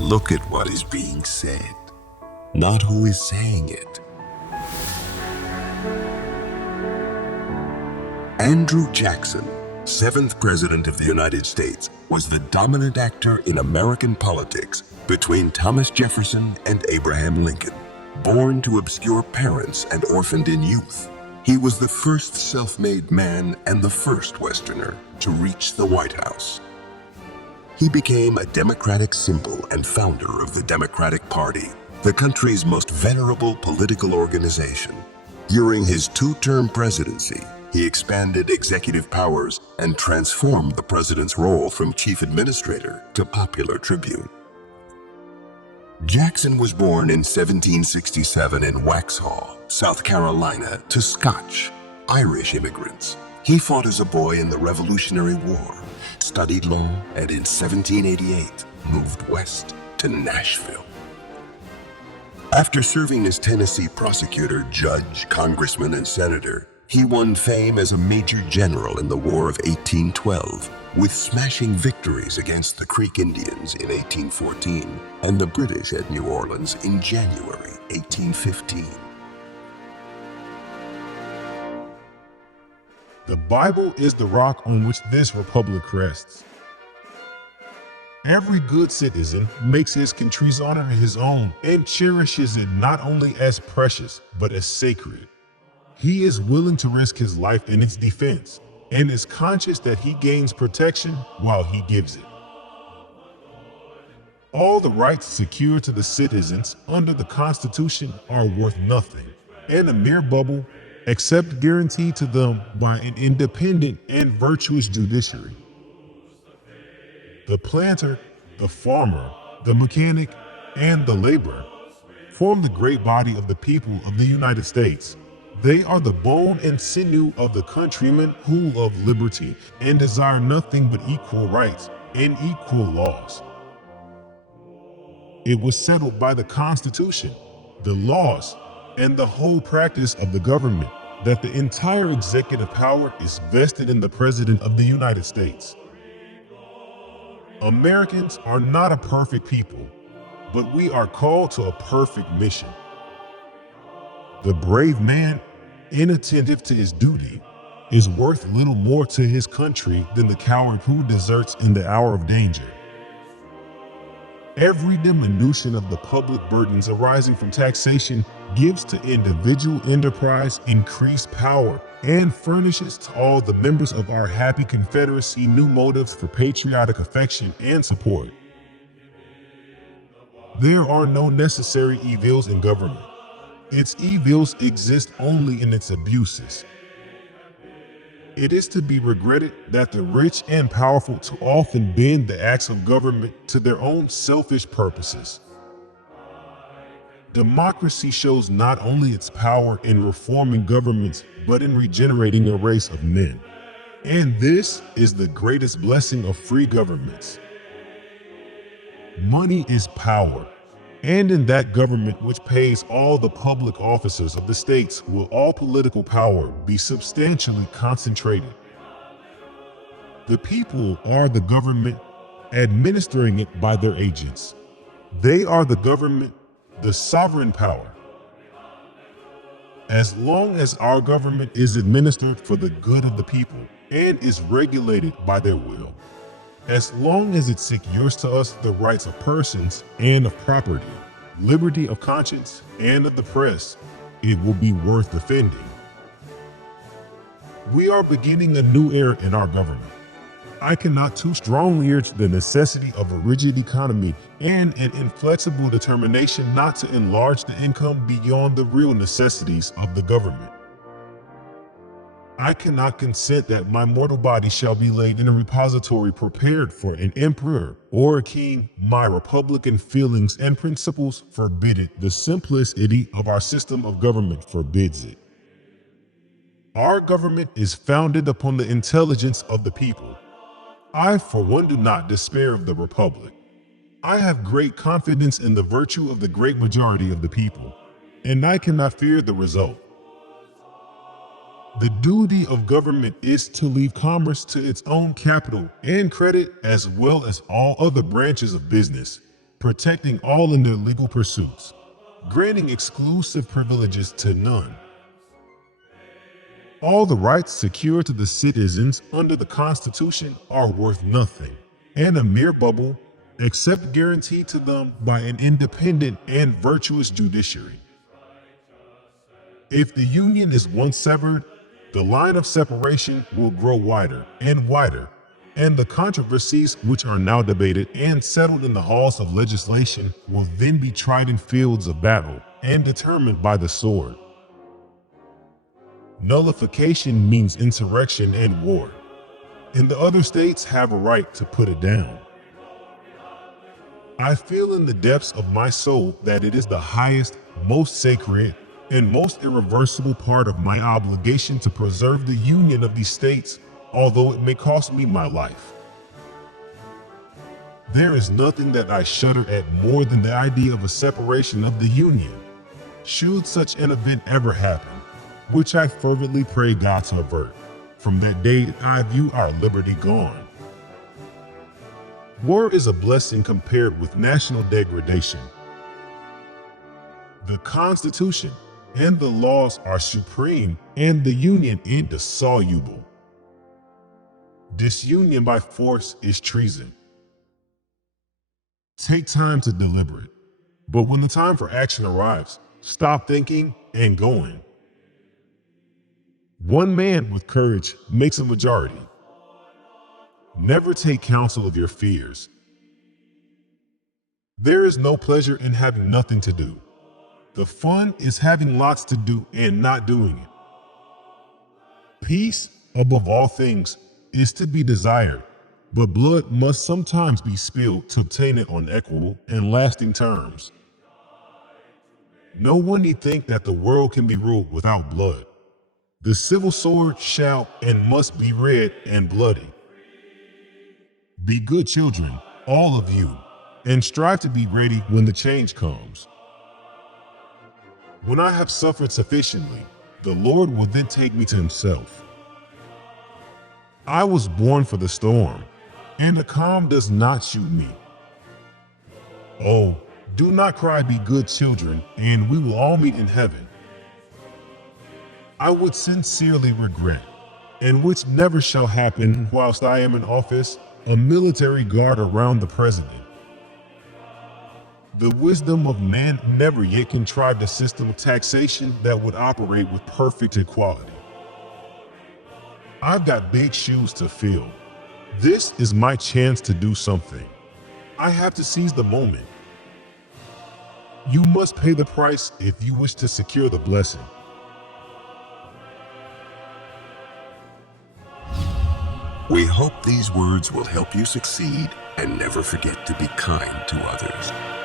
Look at what is being said, not who is saying it. Andrew Jackson, 7th President of the United States, was the dominant actor in American politics between Thomas Jefferson and Abraham Lincoln. Born to obscure parents and orphaned in youth, he was the first self-made man and the first Westerner to reach the White House. He became a Democratic symbol and founder of the Democratic Party, the country's most venerable political organization. During his two-term presidency, he expanded executive powers and transformed the president's role from chief administrator to popular tribune. Jackson was born in 1767 in Waxhaw, South Carolina, to Scotch, Irish immigrants. He fought as a boy in the Revolutionary War, studied law, and in 1788 moved west to Nashville. After serving as Tennessee prosecutor, judge, congressman, and senator, he won fame as a major general in the War of 1812, with smashing victories against the Creek Indians in 1814 and the British at New Orleans in January 1815. The Bible is the rock on which this republic rests. Every good citizen makes his country's honor his own and cherishes it not only as precious, but as sacred. He is willing to risk his life in its defense and is conscious that he gains protection while he gives it. All the rights secured to the citizens under the Constitution are worth nothing and a mere bubble, except guaranteed to them by an independent and virtuous judiciary. The planter, the farmer, the mechanic, and the laborer form the great body of the people of the United States. They are the bone and sinew of the countrymen who love liberty and desire nothing but equal rights and equal laws. It was settled by the Constitution, the laws, and the whole practice of the government that the entire executive power is vested in the President of the United States. Americans are not a perfect people, but we are called to a perfect mission. The brave man, inattentive to his duty, is worth little more to his country than the coward who deserts in the hour of danger. Every diminution of the public burdens arising from taxation gives to individual enterprise increased power and furnishes to all the members of our happy Confederacy new motives for patriotic affection and support. There are no necessary evils in government. Its evils exist only in its abuses. It is to be regretted that the rich and powerful too often bend the acts of government to their own selfish purposes. Democracy shows not only its power in reforming governments, but in regenerating a race of men. And this is the greatest blessing of free governments. Money is power. And in that government which pays all the public officers of the states will all political power be substantially concentrated. The people are the government, administering it by their agents. They are the government, the sovereign power. As long as our government is administered for the good of the people and is regulated by their will, as long as it secures to us the rights of persons and of property, liberty of conscience and of the press, it will be worth defending. We are beginning a new era in our government. I cannot too strongly urge the necessity of a rigid economy and an inflexible determination not to enlarge the income beyond the real necessities of the government. I cannot consent that my mortal body shall be laid in a repository prepared for an emperor or a king. My republican feelings and principles forbid it. The simplicity of our system of government forbids it. Our government is founded upon the intelligence of the people. I, for one, do not despair of the republic. I have great confidence in the virtue of the great majority of the people, and I cannot fear the result. The duty of government is to leave commerce to its own capital and credit, as well as all other branches of business. protecting all in their legal pursuits, granting exclusive privileges to none. All the rights secured to the citizens under the Constitution are worth nothing, and a mere bubble, except guaranteed to them by an independent and virtuous judiciary. If the Union is once severed, the line of separation will grow wider and wider, and the controversies which are now debated and settled in the halls of legislation will then be tried in fields of battle and determined by the sword. Nullification means insurrection and war, and the other states have a right to put it down. I feel in the depths of my soul that it is the highest, most sacred, and most irreversible part of my obligation to preserve the union of these states, although it may cost me my life. There is nothing that I shudder at more than the idea of a separation of the Union, should such an event ever happen, which I fervently pray God to avert. From that day I view our liberty gone. War is a blessing compared with national degradation. The Constitution and the laws are supreme, and the Union indissoluble. Disunion by force is treason. Take time to deliberate, but when the time for action arrives, stop thinking and going. One man with courage makes a majority. Never take counsel of your fears. There is no pleasure in having nothing to do. The fun is having lots to do and not doing it. Peace, above all things, is to be desired, but blood must sometimes be spilled to obtain it on equitable and lasting terms. No one need think that the world can be ruled without blood. The civil sword shall and must be red and bloody. Be good children, all of you, and strive to be ready when the change comes. When I have suffered sufficiently, the Lord will then take me to himself. I was born for the storm, and the calm does not shoot me. Oh, do not cry, be good children, and we will all meet in heaven. I would sincerely regret, and which never shall happen whilst I am in office, a military guard around the president. The wisdom of man never yet contrived a system of taxation that would operate with perfect equality. I've got big shoes to fill. This is my chance to do something. I have to seize the moment. You must pay the price if you wish to secure the blessing. We hope these words will help you succeed and never forget to be kind to others.